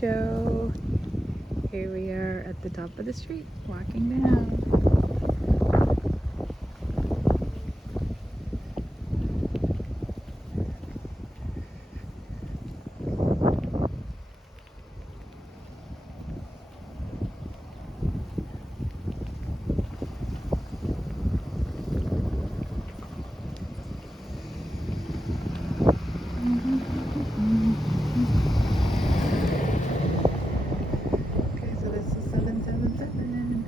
Joe. Here we are at the top of the street, walking down. Okay, so this is 777.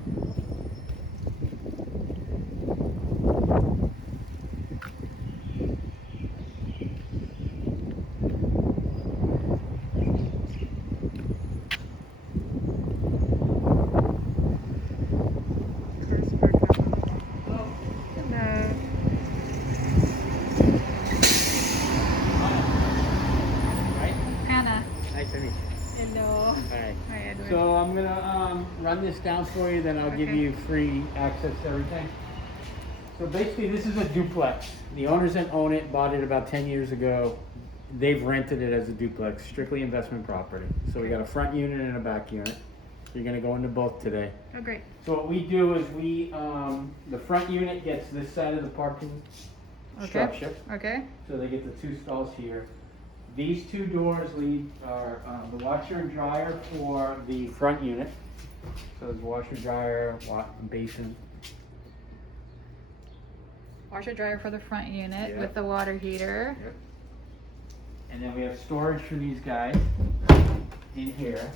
Cars parked up. Hello. Right? Hannah. Nice to meet you. Hello. All right. Hi, Edward. So I'm gonna run this down for you, then I'll give Okay. you free access to everything. So basically, this is a duplex. The owners that own it bought it about 10 years ago. They've rented it as a duplex, strictly investment property. So we got a front unit and a back unit. You're gonna go into both today. Oh, great. So what we do is the front unit gets this side of the parking structure. Okay. So they get the two stalls here. These two doors lead are the washer and dryer for the front unit. So there's washer, dryer, basin. Washer dryer for the front unit Yep. with the water heater. Yep. And then we have storage for these guys in here.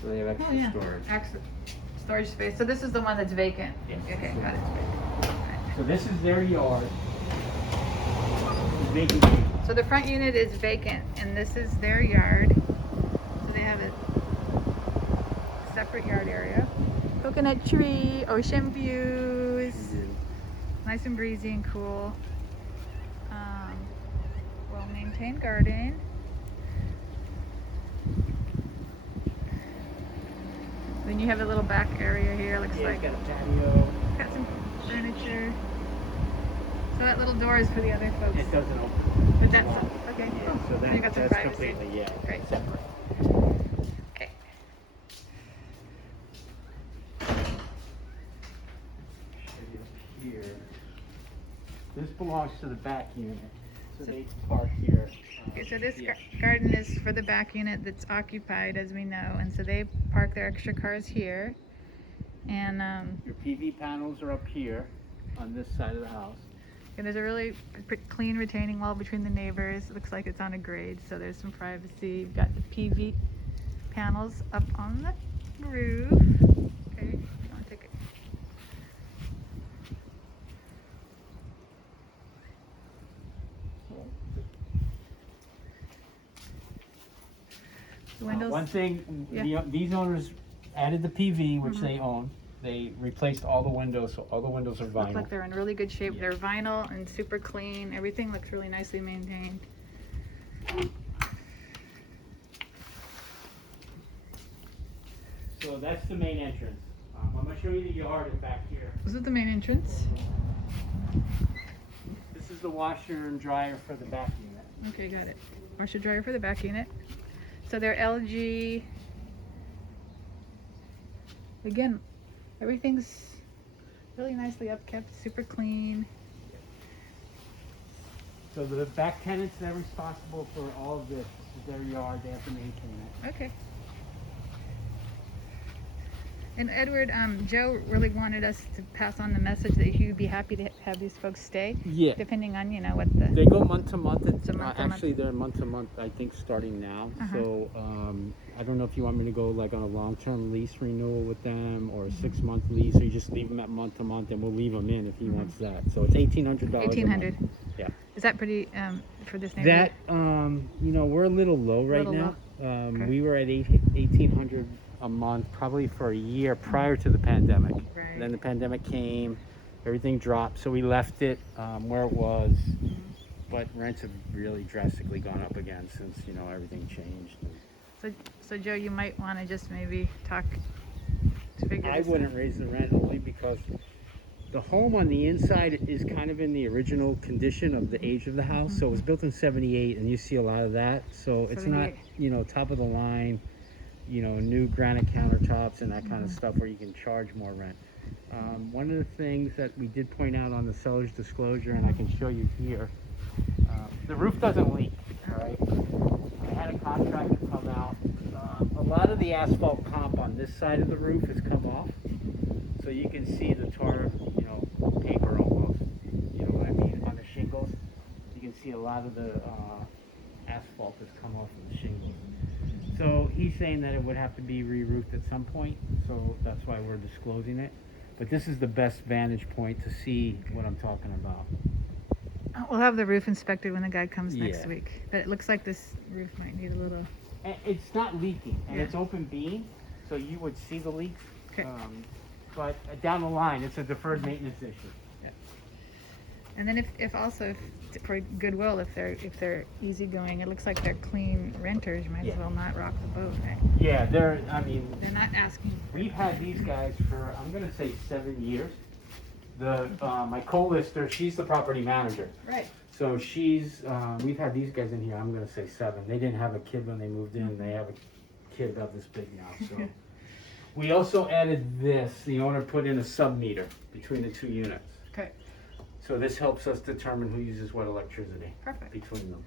So they have extra storage. Extra storage space. So this is the one that's vacant. Yes. Okay, got it. So this is their yard. It's vacant. So the front unit is vacant and this is their yard. So they have a separate yard area. Coconut tree, ocean views. Nice and breezy and cool. Well-maintained garden. Then you have a little back area here, looks Yeah, like. got a patio. Got some furniture. So that little door is for the other folks. It doesn't open. But It's that's locked. okay. Yeah, Cool. so You got some that's privacy. completely, yeah, Great. separate. Okay. Here. This belongs to the back unit, so they park here. Okay, so this yeah. garden is for the back unit that's occupied, as we know, and so they park their extra cars here. And Your PV panels are up here on this side of the house. there's a really clean retaining wall between the neighbors. It looks like it's on a grade, so there's some privacy. You've got the PV panels up on the roof. Okay, you want to take it? The windows. One thing, Yeah. these owners added the PV, which Mhm. they own. They replaced all the windows, so all the windows are Look vinyl. like they're in really good shape. Yeah. They're vinyl and super clean. Everything looks really nicely maintained. So that's the main entrance. I'm gonna show you the yard back here. This is the main entrance. This is the washer and dryer for the back unit. Okay, got it. Washer dryer for the back unit. So they're LG. Again, everything's really nicely upkept, super clean. So the back tenants, they're responsible for all of this. This is their yard, they have to maintain it. Okay. And Edward, Joe really wanted us to pass on the message that he would be happy to have these folks stay, Yeah. depending on, what the... They go month to month. It's a month to month. Actually, they're month to month, I think, starting now. Uh-huh. So I don't know if you want me to go like on a long-term lease renewal with them or a 6-month lease, or you just leave them at month to month, and we'll leave him in if he wants that. So it's $1,800. a month. $1,800. Yeah. Is that pretty, for this neighborhood? That we're a little low right Little now. Okay. We were at 1,800 a month probably for a year prior to the pandemic. Right. Then the pandemic came, everything dropped, so we left it where it was. But rents have really drastically gone up again since everything changed. So Joe, you might want to just maybe talk to figure I this wouldn't out. raise the rent only because The home on the inside is kind of in the original condition of the age of the house. So it was built in 78, and you see a lot of that. So it's not, 78. top of the line, new granite countertops and that kind of stuff where you can charge more rent. One of the things that we did point out on the seller's disclosure, and I can show you here, the roof doesn't leak, all right? I had a contractor come out. A lot of the asphalt comp on this side of the roof has come off. So you can see the tar, paper almost, you know what I mean, on the shingles. You can see a lot of the asphalt has come off of the shingles. So he's saying that it would have to be re-roofed at some point, so that's why we're disclosing it. But this is the best vantage point to see what I'm talking about. We'll have the roof inspected when the guy comes next Yeah. week. But it looks like this roof might need a little... And it's not leaking, and Yeah. it's open beam, so you would see the leaks. Okay. But down the line, it's a deferred maintenance issue. And then if for goodwill, if they're easygoing, it looks like they're clean renters. Might Yeah. as well not rock the boat, right? Yeah, They're not asking. we've had these guys for, I'm gonna say 7 years. My co-lister, she's the property manager. Right. So we've had these guys in here, I'm gonna say 7. They didn't have a kid when they moved in, they have a kid about this big now, so. We also added this, the owner put in a sub-meter between the 2 units. Okay. So this helps us determine who uses what electricity Perfect. between them.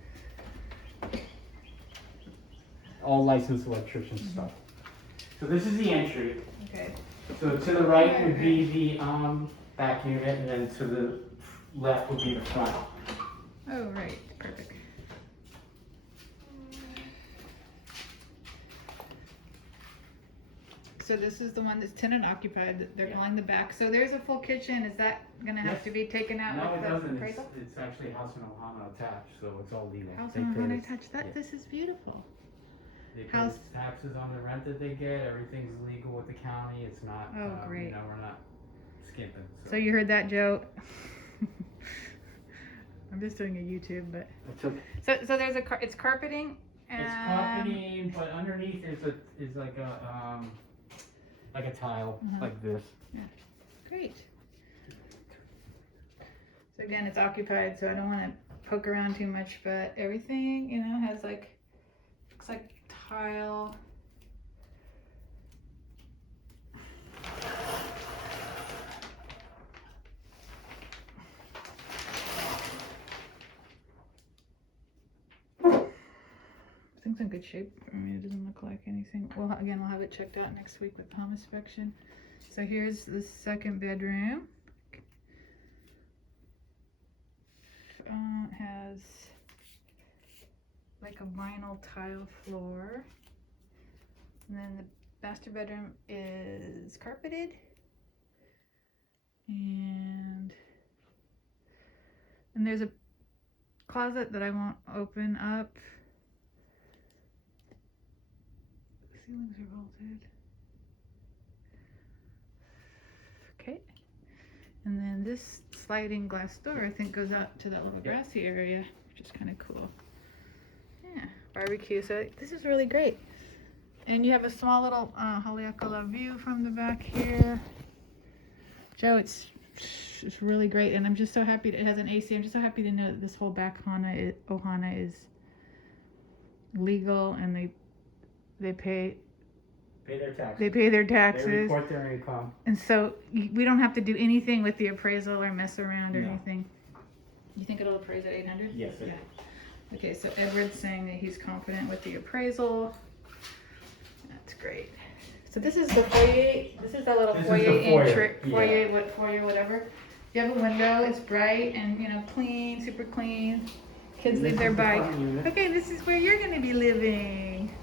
All licensed electrician stuff. So this is the entry. Okay. So to the right would be the back unit, and then to the left would be the front. Oh, right. Perfect. So this is the one that's tenant occupied that they're calling the back. So there's a full kitchen. Is that gonna have Yes. to be taken out No, with it the doesn't. appraisal? It's actually House and Ohana attached, so it's all legal. House They and pay Ohana the- touch that. yeah. This is beautiful. They pay House- taxes on the rent that they get. Everything's legal with the county. It's not. Oh, great. We're not skimping. So you heard that, Joe? I'm just doing a YouTube, but It's okay. so there's it's carpeting and It's carpeting, but underneath is like a tile, like this. Great. So again, it's occupied, so I don't want to poke around too much, but everything, has looks like tile. Things in good shape. I mean, it doesn't look like anything. Well, again, we'll have it checked out next week with home inspection. So here's the second bedroom. It has like a vinyl tile floor. And then the master bedroom is carpeted. And there's a closet that I won't open up. Ceilings are vaulted. Okay. And then this sliding glass door, I think, goes out to that little grassy area, which is kind of cool. Yeah, barbecue. So this is really great. And you have a small little Haleakala view from the back here. Joe, it's really great. And I'm just so happy it has an AC. I'm just so happy to know that this whole back Ohana is legal, and they pay their taxes. They pay their They taxes. report their income. And so we don't have to do anything with the appraisal or mess around or No. anything. You think it'll appraise at 800? Yes, it Yeah. Okay, so Edward's saying that he's confident with the appraisal. That's great. So this is the foyer. This is the little This is foyer the foyer, entry. yeah. Foyer, whatever. You have a window. It's bright and clean, super clean. Kids leave their bike. Okay, this is where you're gonna be living.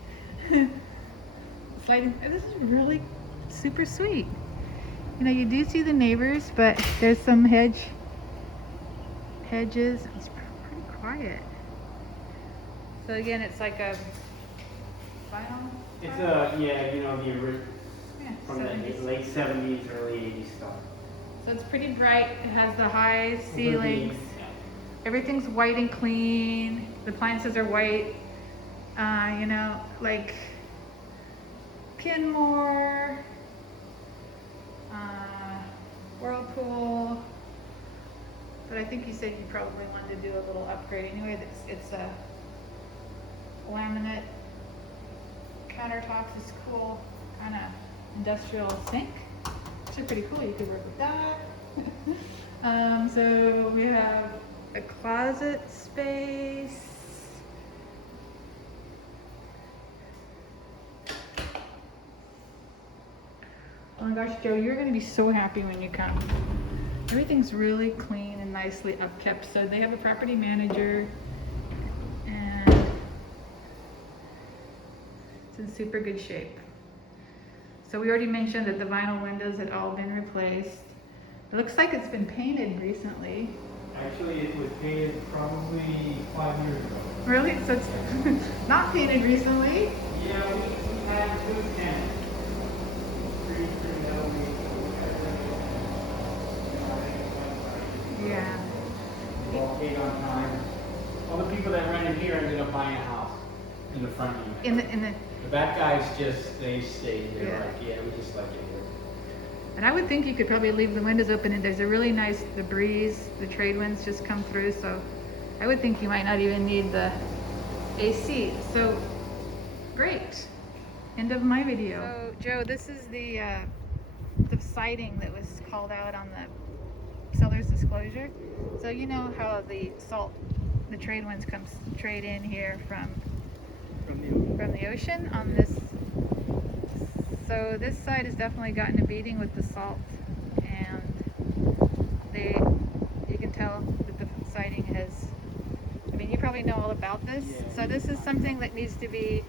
Sliding. This is really super sweet. You do see the neighbors, but there's some hedges. It's pretty quiet. So again, it's like a vinyl. It's tile? from the 70s. late 70s, early 80s stuff. So it's pretty bright. It has the high ceilings. Everything's white and clean. The appliances are white. Like Kenmore, Whirlpool. I think you said you probably wanted to do a little upgrade anyway. It's a laminate countertops, this cool kind of industrial sink. Actually pretty cool, you could work with that. So we have a closet space. Oh my gosh, Joe, you're gonna be so happy when you come. Everything's really clean and nicely upkept. So they have a property manager and it's in super good shape. So we already mentioned that the vinyl windows had all been replaced. It looks like it's been painted recently. Actually, it was painted probably 5 years ago. Really? So it's not painted recently? Yeah, we had 2 tenants. Yeah. They all paid on time. All the people that rented here ended up buying a house in the front unit. In the The back guys just, they stayed. They're Yeah. like, yeah, we just like it here. And I would think you could probably leave the windows open, and there's a really nice, the breeze, the trade winds just come through, so I would think you might not even need the AC. So, great. End of my video. So, Joe, this is the siding that was called out on the seller's disclosure. So you know how the trade winds come straight in here from the ocean on this. So this side has definitely gotten a beating with the salt, and you can tell that the siding has, I mean, you probably know all about this. Yeah. So this is something that needs to be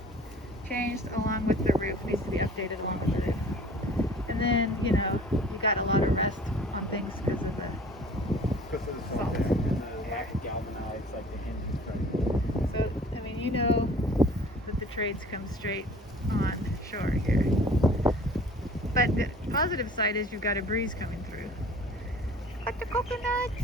changed along with the roof, needs to be updated along with the roof. And then, you know, you got a lot of rest on things because of the salt. And the lack of galvanized, like the hinges. So, I mean, you know that the trades come straight on shore here. But the positive side is you've got a breeze coming through. Like the coconuts.